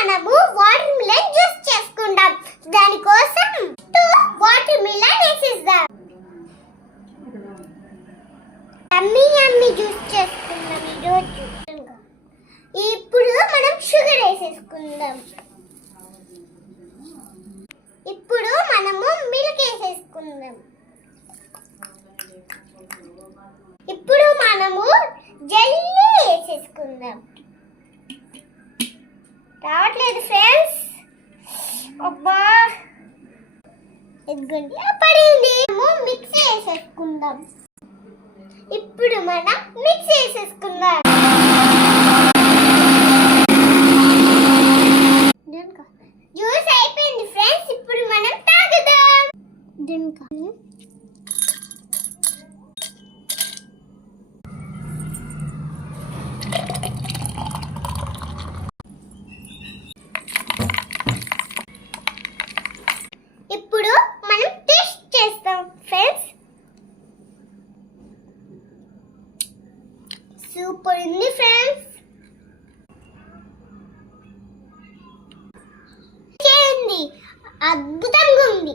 మనము water melon juice చేసుకుందాం. దానికోసం వాటర్ మిలన్ వేసేద్దాం. యమ్మీ జ్యూస్ చేసుకుందాం ఈరోజు. ఇప్పుడు మనం షుగర్ వేసేసుకుందాం. ఇప్పుడు మనము మిల్క్ వేసేసుకుందాం. ఇప్పుడు మనము జెల్లీ వేసేసుకుందాం. రావట్లేదు ఫ్రెండ్స్. అబ్బా ఇదిగోండి పడింది. మిక్స్ వేసేసుకుందాం. ఇప్పుడు మనం మిక్స్ వేసేసుకుందాం. జ్యూస్ అయిపోయింది ఫ్రెండ్స్. ఇప్పుడు మనం తాగుదాం. ఇప్పుడు మనం టేస్ట్ చేస్తాం ఫ్రెండ్స్. సూపర్ ఉంది ఫ్రెండ్స్. అద్భుతంగా ఉంది.